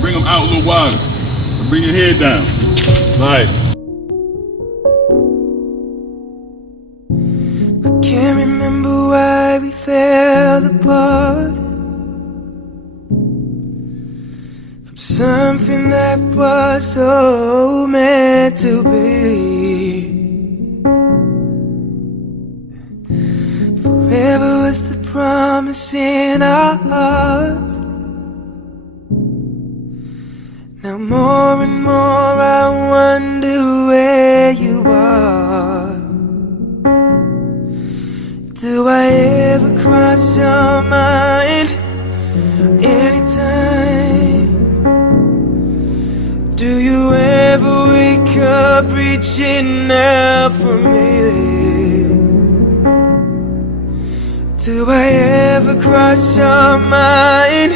bring them out a little wider. Bring your head down. Nice. I can't remember why we fell apart from something that was so meant to be. Forever was the promise in our hearts. Now more and more I wonder where you are. Do I ever cross your mind anytime? Do you ever wake up reaching out for me? Do I ever cross your mind